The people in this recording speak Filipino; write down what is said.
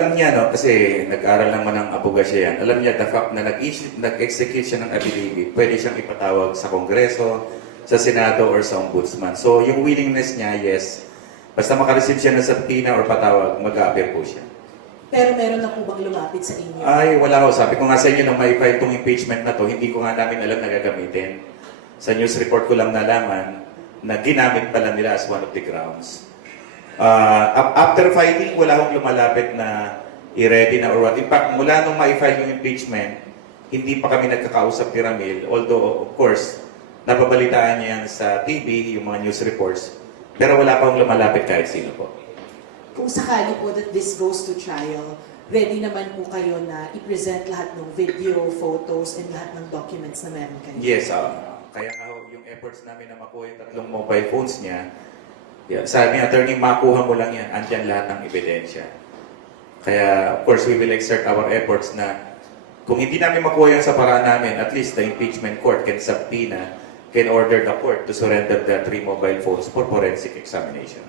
Alam niya, no, kasi nag-aral naman ng abogasya yan. Alam niya, the fact na nag-execute siya ng affidavit, pwede siyang ipatawag sa Kongreso, sa Senado, or sa Ombudsman. So, yung willingness niya, yes. Basta makareceive siya ng subpoena or patawag, mag-a-appear po siya. Pero meron na po bang lumapit sa inyo? Ay, wala ko. Sabi ko nga sa inyo, nung ma-file itong impeachment na to, hindi ko nga namin alam na gagamitin. Sa news report ko lang nalaman na ginamit pala nila as one of the grounds. After filing, wala akong lumalapit na i-ready na or what. In fact, mula nung ma-file yung impeachment, hindi pa kami nagkakausap ni Ramil. Although, of course, napabalitaan niya yan sa TV, yung mga news reports. Pero wala pa akong lumalapit kahit sino po. Kung sakali po that this goes to trial, ready naman po kayo na i-present lahat ng video, photos, and lahat ng documents na meron kayo? Yes, kaya nga ho, yung efforts namin na makuha yung tatlong mobile phones niya, sabi ng attorney, makuha mo lang yan, andyan lahat ng ebidensya. Kaya, of course, we will exert our efforts na kung hindi namin makuha yan sa paraan namin, at least the impeachment court can subpoena, can order the court to surrender the 3 mobile phones for forensic examination.